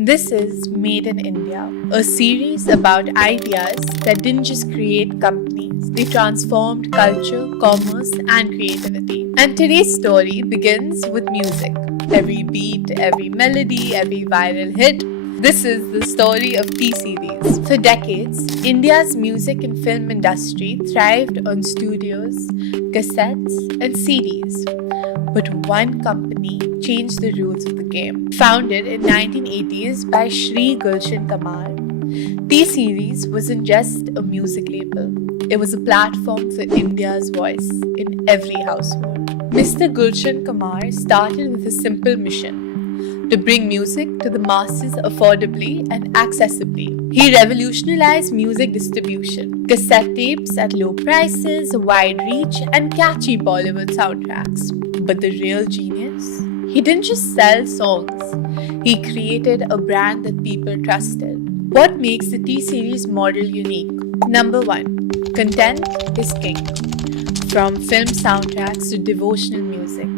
This is Made in India, a series about ideas that didn't just create companies, they transformed culture, commerce, and creativity. And today's story begins with music. Every beat, every melody, every viral hit. This is the story of T-Series. For decades, India's music and film industry thrived on studios, cassettes, and CDs. But one company changed the rules of the game. Founded in 1980s by Shri Gulshan Kumar, T-Series wasn't just a music label. It was a platform for India's voice in every household. Mr. Gulshan Kumar started with a simple mission: to bring music to the masses affordably and accessibly. He revolutionized music distribution, cassette tapes at low prices, wide reach, and catchy Bollywood soundtracks. But the real genius? He didn't just sell songs, he created a brand that people trusted. What makes the T-Series model unique? Number 1. Content is king. From film soundtracks to devotional music,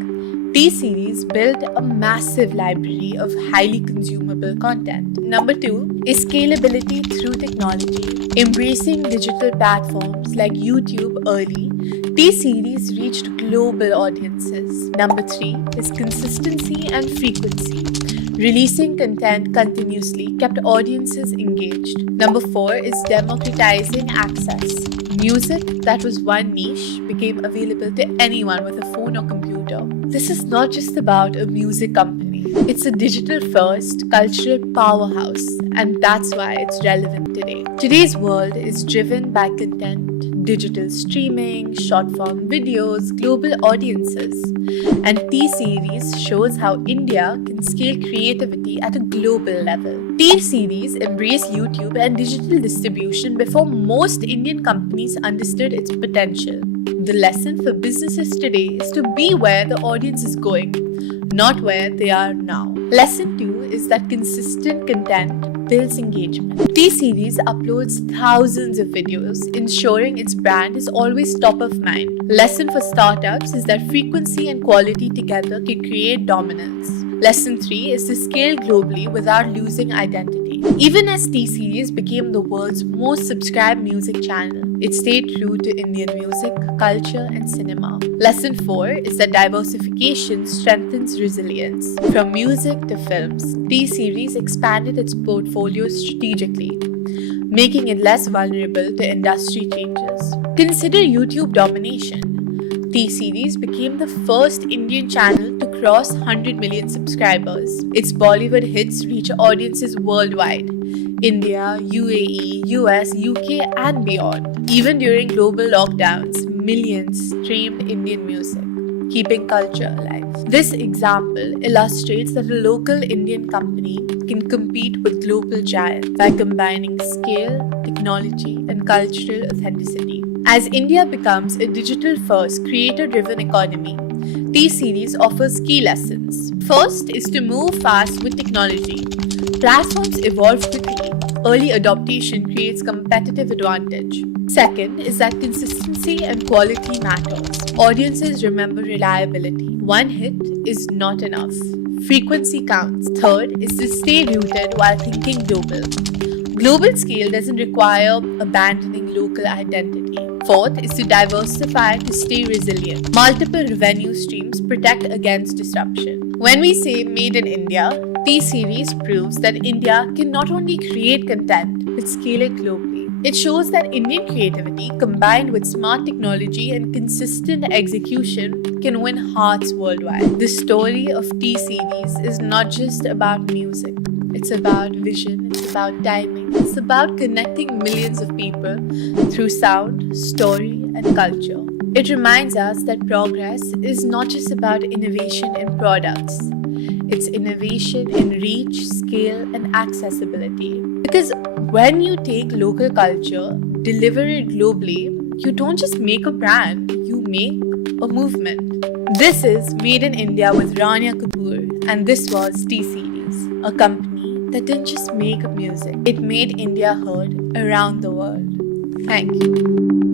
T-Series built a massive library of highly consumable content. Number 2 is scalability through technology. Embracing digital platforms like YouTube early, T-Series reached global audiences. Number 3 is consistency and frequency. Releasing content continuously kept audiences engaged. Number 4 is democratizing access. Music that was one niche became available to anyone with a phone or computer. This is not just about a music company. It's a digital-first cultural powerhouse, and that's why it's relevant today. Today's world is driven by content, digital streaming, short-form videos, global audiences. And T-Series shows how India can scale creativity at a global level. T-Series embraced YouTube and digital distribution before most Indian companies understood its potential. The lesson for businesses today is to be where the audience is going, not where they are now. Lesson 2 is that consistent content builds engagement. T-Series uploads thousands of videos, ensuring its brand is always top of mind. Lesson for startups is that frequency and quality together can create dominance. Lesson 3 is to scale globally without losing identity. Even as T-Series became the world's most subscribed music channel, it stayed true to Indian music, culture, and cinema. Lesson 4 is that diversification strengthens resilience. From music to films, T-Series expanded its portfolio strategically, making it less vulnerable to industry changes. Consider YouTube domination. T-Series became the first Indian channel to cross 100 million subscribers. Its Bollywood hits reach audiences worldwide: India, UAE, US, UK, and beyond. Even during global lockdowns, millions streamed Indian music, keeping culture alive. This example illustrates that a local Indian company can compete with global giants by combining scale, technology, and cultural authenticity. As India becomes a digital-first, creator-driven economy, T-Series offers key lessons. First is to move fast with technology. Platforms evolve quickly. Early adoption creates competitive advantage. Second is that consistency and quality matters. Audiences remember reliability. One hit is not enough. Frequency counts. Third is to stay rooted while thinking global. Global scale doesn't require abandoning local identity. Fourth is to diversify to stay resilient. Multiple revenue streams protect against disruption. When we say Made in India, T-Series proves that India can not only create content, but scale it globally. It shows that Indian creativity combined with smart technology and consistent execution can win hearts worldwide. The story of T-Series is not just about music. It's about vision, it's about timing, it's about connecting millions of people through sound, story, and culture. It reminds us that progress is not just about innovation in products. It's innovation in reach, scale, and accessibility. Because when you take local culture, deliver it globally, you don't just make a brand, you make a movement. This is Made in India with Rania Kapoor, and this was T-Series, a company that didn't just make music, it made India heard around the world. Thank you.